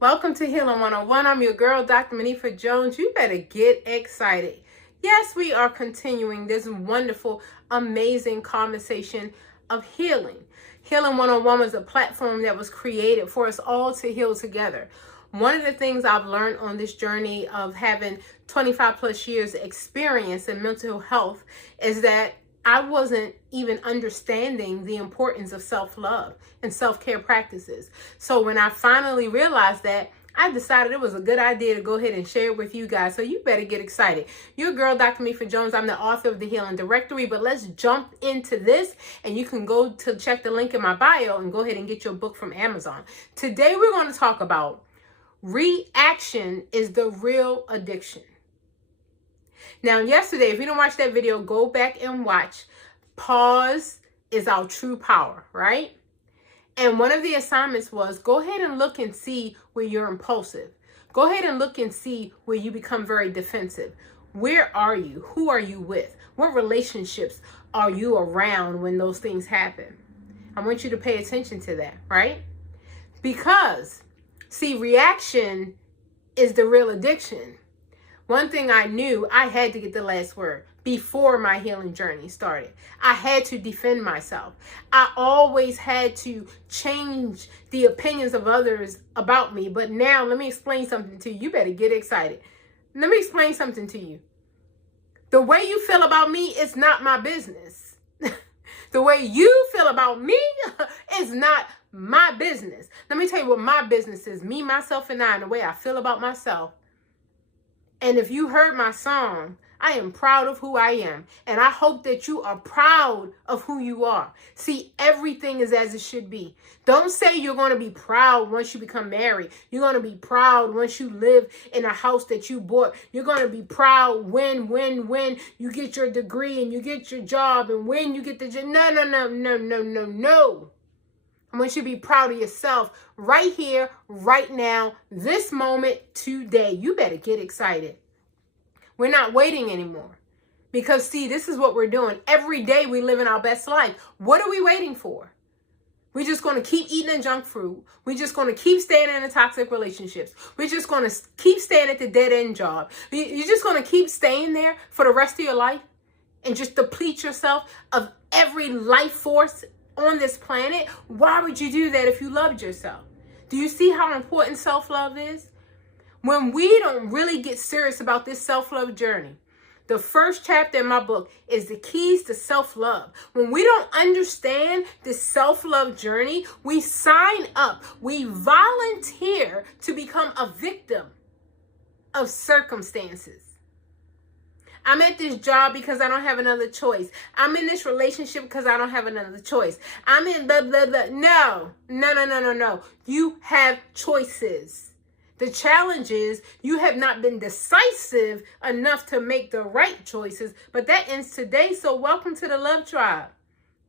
Welcome to Healing 101. I'm your girl, Dr. Monifa Jones. You better get excited. Yes, we are continuing this wonderful, amazing conversation of healing. Healing 101 was a platform that was created for us all to heal together. One of the things I've learned on this journey of having 25 plus years experience in mental health is that I wasn't even understanding the importance of self-love and self-care practices. So when I finally realized that, I decided it was a good idea to go ahead and share it with you guys. So you better get excited. Your girl, Dr. Monifa Jones. I'm the author of the Healing Directory, but let's jump into this, and you can go to check the link in my bio and go ahead and get your book from Amazon. Today, we're going to talk about reaction is the real addiction. Now, yesterday, if you didn't watch that video, go back and watch. Pause is our true power, right? And one of the assignments was go ahead and look and see where you're impulsive. Go ahead and look and see where you become very defensive. Where are you? Who are you with? What relationships are you around when those things happen? I want you to pay attention to that, right? Because, see, reaction is the real addiction. One thing I knew, I had to get the last word before my healing journey started. I had to defend myself. I always had to change the opinions of others about me. But now, let me explain something to you. You better get excited. Let me explain something to you. The way you feel about me is not my business. The way you feel about me is not my business. Let me tell you what my business is. Me, myself, and I, and the way I feel about myself. And if you heard my song, I am proud of who I am. And I hope that you are proud of who you are. See, everything is as it should be. Don't say you're going to be proud once you become married. You're going to be proud once you live in a house that you bought. You're going to be proud when you get your degree and you get your job and when you get the job. No. I want you to be proud of yourself right here, right now, this moment, today. You better get excited. We're not waiting anymore. Because, see, this is what we're doing. Every day we live in our best life. What are we waiting for? We're just going to keep eating the junk food. We're just going to keep staying in the toxic relationships. We're just going to keep staying at the dead-end job. You're just going to keep staying there for the rest of your life and just deplete yourself of every life force on this planet. Why would you do that if you loved yourself? Do you see how important self-love is? When we don't really get serious about this self-love journey, the first chapter in my book is the keys to self-love. When we don't understand this self-love journey, we sign up, we volunteer to become a victim of circumstances. I'm at this job because I don't have another choice. I'm in this relationship because I don't have another choice. I'm in blah, blah, blah. No. You have choices. The challenge is you have not been decisive enough to make the right choices, but that ends today. So welcome to the love tribe.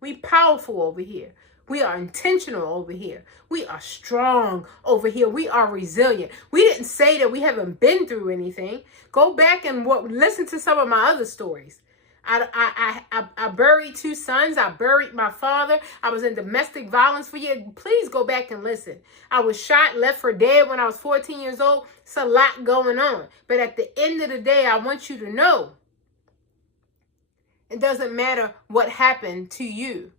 We powerful over here. We are intentional over here. We are strong over here. We are resilient. We didn't say that we haven't been through anything. Go back and listen to some of my other stories. I buried 2 sons. I buried my father. I was in domestic violence for years. Please go back and listen. I was shot, left for dead when I was 14 years old. It's a lot going on. But at the end of the day, I want you to know it doesn't matter what happened to you.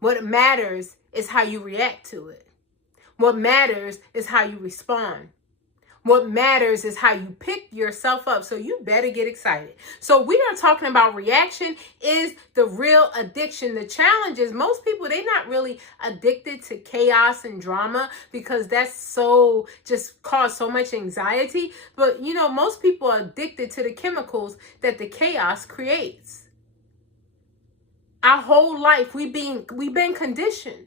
What matters is how you react to it. What matters is how you respond. What matters is how you pick yourself up. So you better get excited. So we are talking about reaction is the real addiction. The challenge is most people, they're not really addicted to chaos and drama because that's so just cause so much anxiety. But you know, most people are addicted to the chemicals that the chaos creates. Our whole life, we've been conditioned.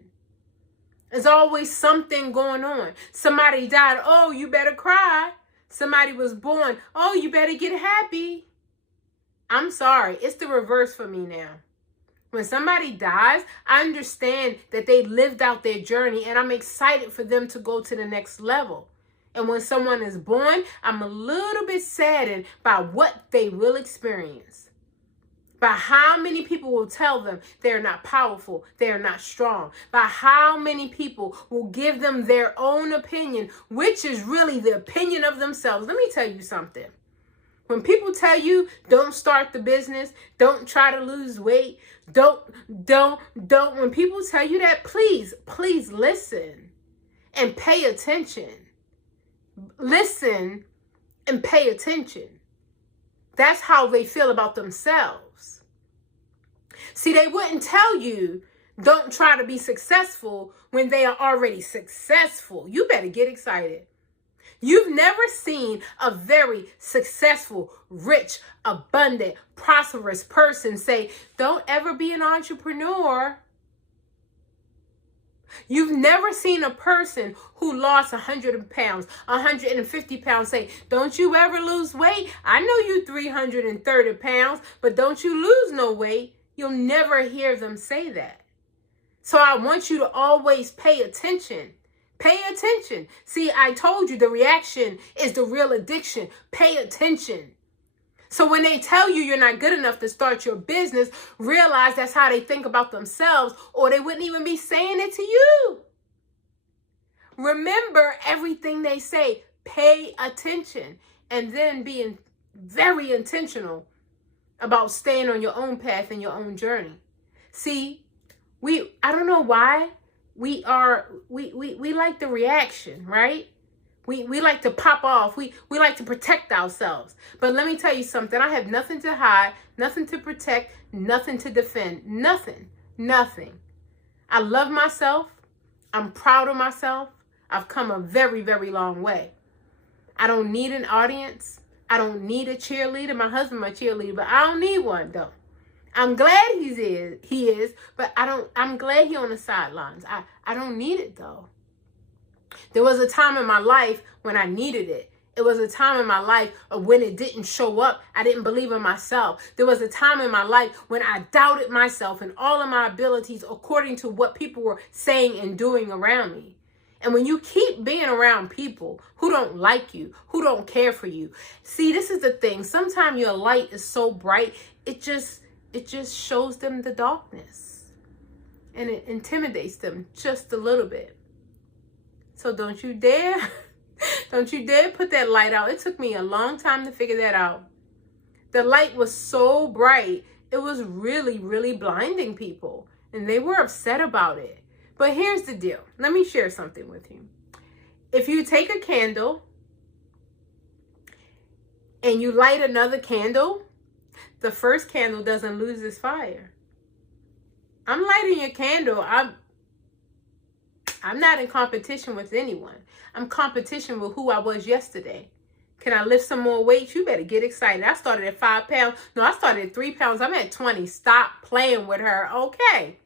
There's always something going on. Somebody died. Oh, you better cry. Somebody was born. Oh, you better get happy. I'm sorry. It's the reverse for me now. When somebody dies, I understand that they lived out their journey and I'm excited for them to go to the next level. And when someone is born, I'm a little bit saddened by what they will experience. by how many people will tell them they're not powerful, they're not strong, by how many people will give them their own opinion, which is really the opinion of themselves. Let me tell you something. When people tell you don't start the business, don't try to lose weight, don't, when people tell you that, please listen and pay attention. Listen and pay attention. That's how they feel about themselves. See, they wouldn't tell you don't try to be successful when they are already successful. You better get excited. You've never seen a very successful, rich, abundant, prosperous person say, don't ever be an entrepreneur. You've never seen a person who lost 100 pounds, 150 pounds say, don't you ever lose weight? I know you 330 pounds, but don't you lose no weight. You'll never hear them say that. So I want you to always pay attention. Pay attention. See, I told you the reaction is the real addiction. Pay attention. So when they tell you you're not good enough to start your business, realize that's how they think about themselves, or they wouldn't even be saying it to you. Remember everything they say. Pay attention, and then being very intentional about staying on your own path and your own journey. See, I don't know why we like the reaction, right? We like to pop off. We like to protect ourselves. But let me tell you something. I have nothing to hide, nothing to protect, nothing to defend. Nothing. I love myself. I'm proud of myself. I've come a very, very long way. I don't need an audience. I don't need a cheerleader. My husband, my cheerleader, but I don't need one though. I'm glad he is, but I'm glad he's on the sidelines. I don't need it though. There was a time in my life when I needed it. It was a time in my life of when it didn't show up. I didn't believe in myself. There was a time in my life when I doubted myself and all of my abilities according to what people were saying and doing around me. And when you keep being around people who don't like you, who don't care for you, see, this is the thing. Sometimes your light is so bright, it just shows them the darkness. And it intimidates them just a little bit. So don't you dare put that light out. It took me a long time to figure that out. The light was so bright, it was really, really blinding people. And they were upset about it. But here's the deal. Let me share something with you. If you take a candle and you light another candle, the first candle doesn't lose its fire. I'm lighting your candle. I'm not in competition with anyone. I'm competition with who I was yesterday. Can I lift some more weight? You better get excited. I started at 5 pounds. No, I started at 3 pounds. I'm at 20. Stop playing with her. Okay.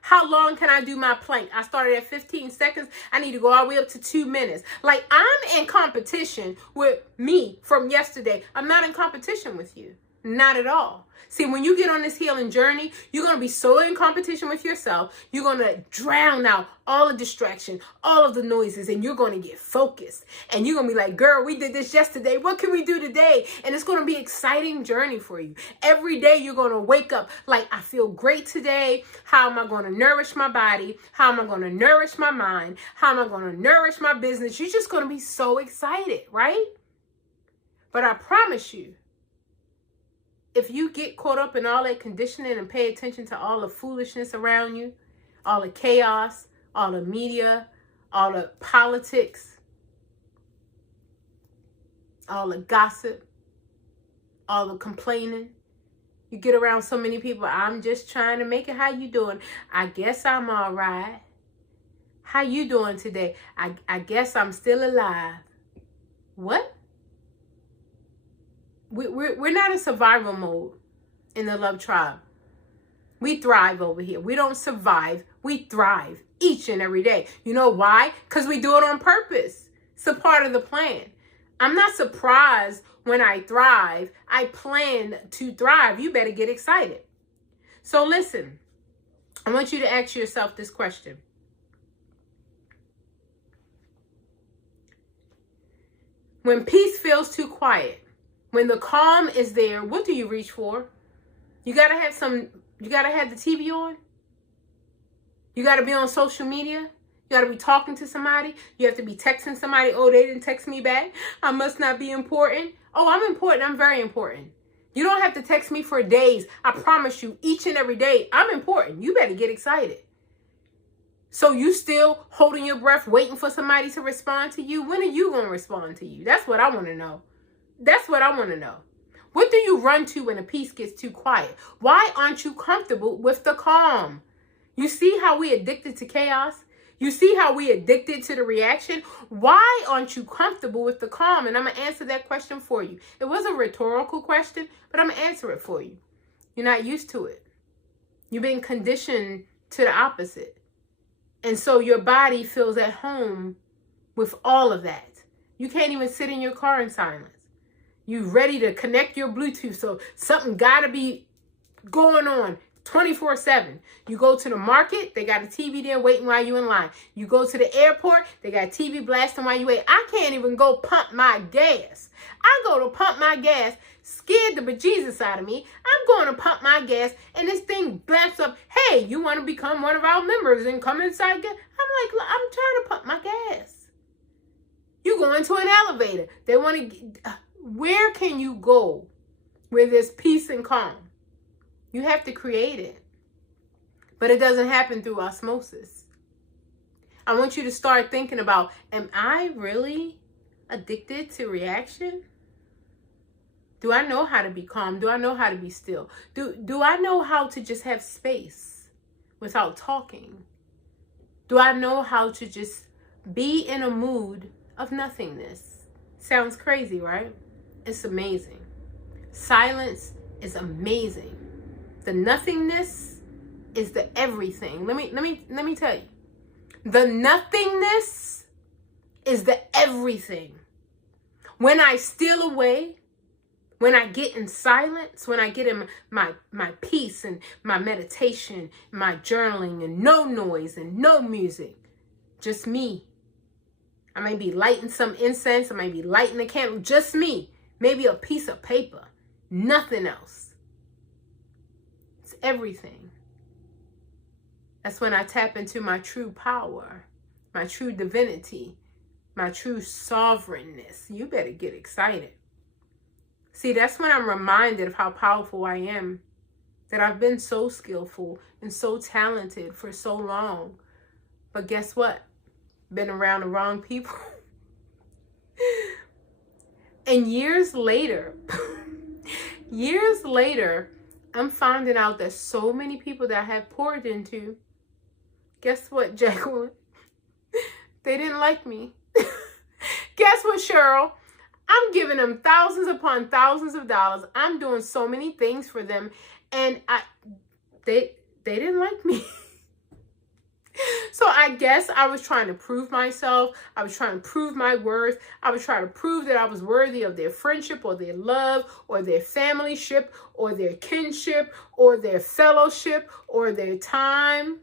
How long can I do my plank? I started at 15 seconds. I need to go all the way up to 2 minutes. Like, I'm in competition with me from yesterday. I'm not in competition with you. Not at all. See, when you get on this healing journey, you're going to be so in competition with yourself. You're going to drown out all the distraction, all of the noises, and you're going to get focused. And you're going to be like, girl, we did this yesterday. What can we do today? And it's going to be an exciting journey for you. Every day you're going to wake up like, I feel great today. How am I going to nourish my body? How am I going to nourish my mind? How am I going to nourish my business? You're just going to be so excited, right? But I promise you, if you get caught up in all that conditioning and pay attention to all the foolishness around you, all the chaos, all the media, all the politics, all the gossip, all the complaining, you get around so many people, I'm just trying to make it. How you doing? I guess I'm all right. How you doing today? I guess I'm still alive. What? We're not in survival mode in the Love Tribe. We thrive over here. We don't survive. We thrive each and every day. You know why? Because we do it on purpose. It's a part of the plan. I'm not surprised when I thrive. I plan to thrive. You better get excited. So listen, I want you to ask yourself this question. When peace feels too quiet, when the calm is there, what do you reach for? You got to have the TV on. You got to be on social media. You got to be talking to somebody. You have to be texting somebody. Oh, they didn't text me back. I must not be important. Oh, I'm important. I'm very important. You don't have to text me for days. I promise you, each and every day, I'm important. You better get excited. So you still holding your breath, waiting for somebody to respond to you? When are you going to respond to you? That's what I want to know. That's what I want to know. What do you run to when the peace gets too quiet? Why aren't you comfortable with the calm? You see how we addicted to chaos? You see how we addicted to the reaction? Why aren't you comfortable with the calm? And I'm going to answer that question for you. It was a rhetorical question, but I'm going to answer it for you. You're not used to it. You've been conditioned to the opposite. And so your body feels at home with all of that. You can't even sit in your car in silence. You ready to connect your Bluetooth, so something got to be going on 24/7. You go to the market, they got a TV there waiting while you in line. You go to the airport, they got TV blasting while you wait. I can't even go pump my gas. I go to pump my gas, scared the bejesus out of me. I'm going to pump my gas, and this thing blasts up, hey, you want to become one of our members and come inside? I'm like, I'm trying to pump my gas. You go into an elevator. They want to... Where can you go where there's peace and calm? You have to create it. But it doesn't happen through osmosis. I want you to start thinking about, am I really addicted to reaction? Do I know how to be calm? Do I know how to be still? Do I know how to just have space without talking? Do I know how to just be in a mood of nothingness? Sounds crazy, right? It's amazing. Silence is amazing. The nothingness is the everything. Let me tell you. The nothingness is the everything. When I steal away, when I get in silence, when I get in my peace and my meditation, my journaling, and no noise and no music, just me. I might be lighting some incense. I might be lighting a candle. Just me. Maybe a piece of paper. Nothing else. It's everything. That's when I tap into my true power, my true divinity, my true sovereignness. You better get excited. See, that's when I'm reminded of how powerful I am. That I've been so skillful and so talented for so long. But guess what? Been around the wrong people. And years later, I'm finding out that so many people that I have poured into, guess what, Jacqueline? They didn't like me. Guess what, Cheryl? I'm giving them thousands upon thousands of dollars. I'm doing so many things for them, and they didn't like me. So I guess I was trying to prove myself. I was trying to prove my worth. I was trying to prove that I was worthy of their friendship or their love or their familyship or their kinship or their fellowship or their time.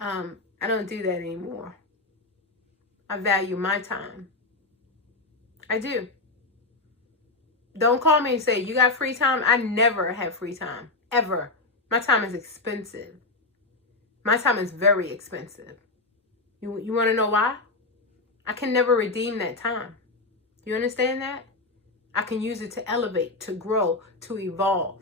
I don't do that anymore. I value my time. I do. Don't call me and say, you got free time? I never have free time. Ever. My time is expensive. My time is very expensive. You want to know why? I can never redeem that time. You understand that? I can use it to elevate, to grow, to evolve.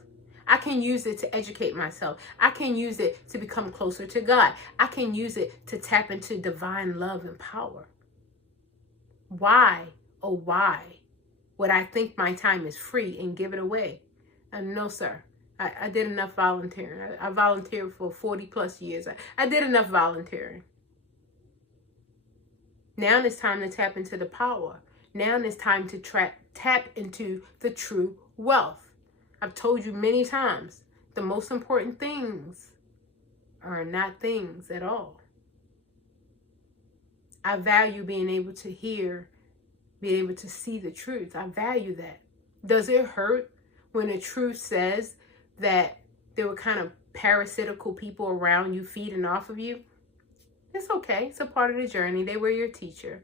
I can use it to educate myself. I can use it to become closer to God. I can use it to tap into divine love and power. Why, oh why, would I think my time is free and give it away? No, sir. I did enough volunteering. I volunteered for 40 plus years. I did enough volunteering. Now it's time to tap into the power. Now it's time to tap into the true wealth. I've told you many times, the most important things are not things at all. I value being able to hear, being able to see the truth. I value that. Does it hurt when the truth says that there were kind of parasitical people around you feeding off of you? It's okay. It's a part of the journey. They were your teacher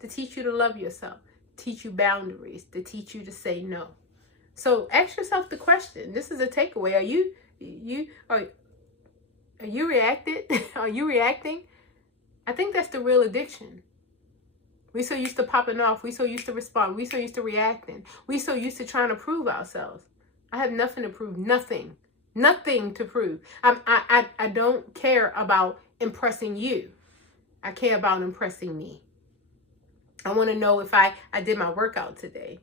to teach you to love yourself, teach you boundaries, to teach you to say no. So ask yourself the question. This is a takeaway. Are you reacted? Are you reacting? I think that's the real addiction. We so used to popping off. We so used to respond. We so used to reacting. We so used to trying to prove ourselves. I have nothing to prove. Nothing. Nothing to prove. I don't care about impressing you. I care about impressing me. I want to know if I did my workout today.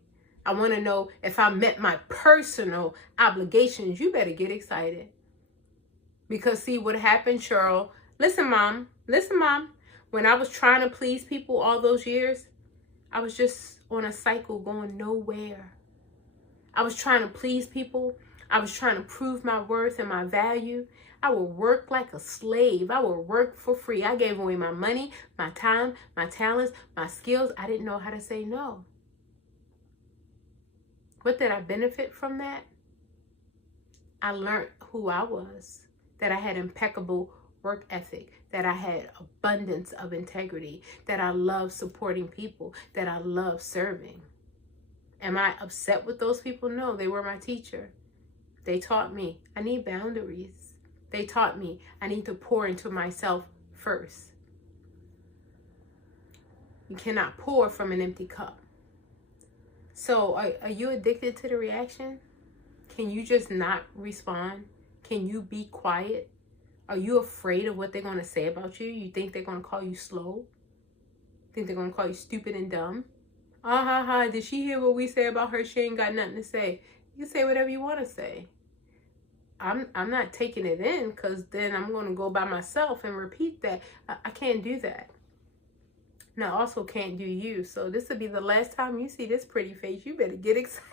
I want to know if I met my personal obligations. You better get excited. Because see what happened, Cheryl. Listen, Mom. Listen, Mom. When I was trying to please people all those years, I was just on a cycle going nowhere. I was trying to please people. I was trying to prove my worth and my value. I would work like a slave. I would work for free. I gave away my money, my time, my talents, my skills. I didn't know how to say no. What did I benefit from that? I learned who I was, that I had impeccable work ethic, that I had abundance of integrity, that I love supporting people, that I love serving. Am I upset with those people? No, they were my teacher. They taught me I need boundaries. They taught me I need to pour into myself first. You cannot pour from an empty cup. So are you addicted to the reaction? Can you just not respond? Can you be quiet? Are you afraid of what they're going to say about you? You think they're going to call you slow? Think they're going to call you stupid and dumb? Did she hear what we say about her? She ain't got nothing to say. You can say whatever you want to say. I'm not taking it in, because then I'm going to go by myself and repeat that. I can't do that. And I also can't do you. So this will be the last time you see this pretty face. You better get excited.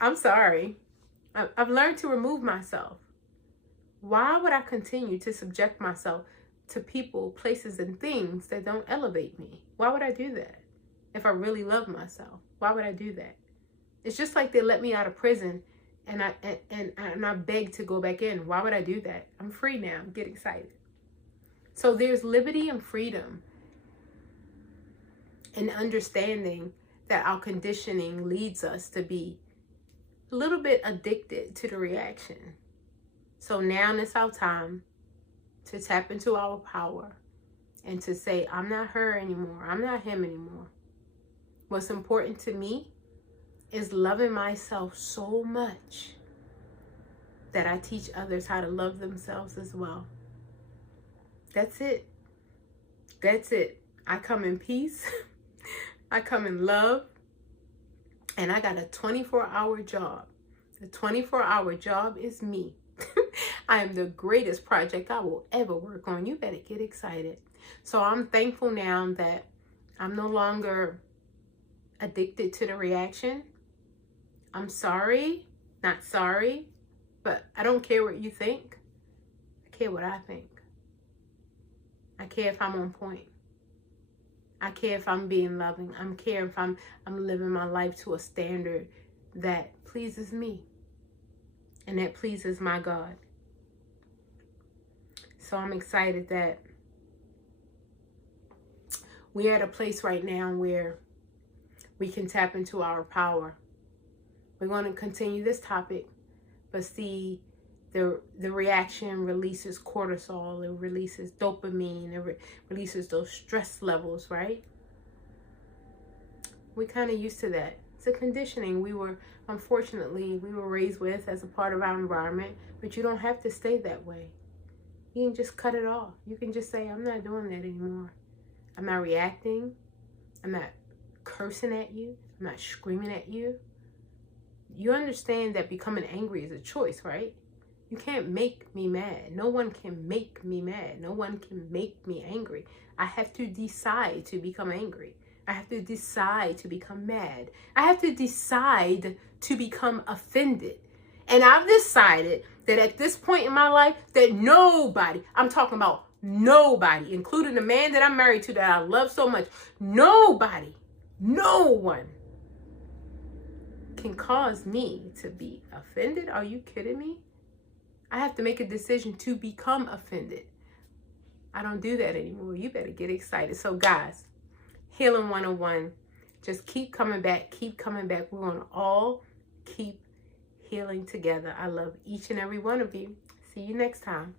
I'm sorry. I've learned to remove myself. Why would I continue to subject myself to people, places, and things that don't elevate me? Why would I do that? If I really love myself, why would I do that? It's just like they let me out of prison and I beg to go back in. Why would I do that? I'm free now. Get excited. So there's liberty and freedom and understanding that our conditioning leads us to be a little bit addicted to the reaction. So now it's our time to tap into our power and to say, I'm not her anymore. I'm not him anymore. What's important to me is loving myself so much that I teach others how to love themselves as well. That's it. That's it. I come in peace. I come in love. And I got a 24-hour job. The 24-hour job is me. I am the greatest project I will ever work on. You better get excited. So I'm thankful now that I'm no longer addicted to the reaction. I'm sorry, not sorry, but I don't care what you think. I care what I think. I care if I'm on point. I care if I'm being loving. I care if I'm living my life to a standard that pleases me and that pleases my God. So I'm excited that we're at a place right now where we can tap into our power. We're going to continue this topic, but see, the reaction releases cortisol, it releases dopamine, it releases those stress levels, right? We're kind of used to that. It's a conditioning unfortunately, we were raised with as a part of our environment, but you don't have to stay that way. You can just cut it off. You can just say, I'm not doing that anymore. I'm not reacting. I'm not cursing at you. I'm not screaming at you. You understand that becoming angry is a choice, right? You can't make me mad. No one can make me mad. No one can make me angry. I have to decide to become angry. I have to decide to become mad. I have to decide to become offended. And I've decided that at this point in my life, that nobody, I'm talking about nobody, including the man that I'm married to that I love so much, nobody, no one can cause me to be offended. Are you kidding me? I have to make a decision to become offended. I don't do that anymore. You better get excited. So guys, Healing 101, Just keep coming back. Keep coming back. We're going to all keep healing together. I love each and every one of you. See you next time.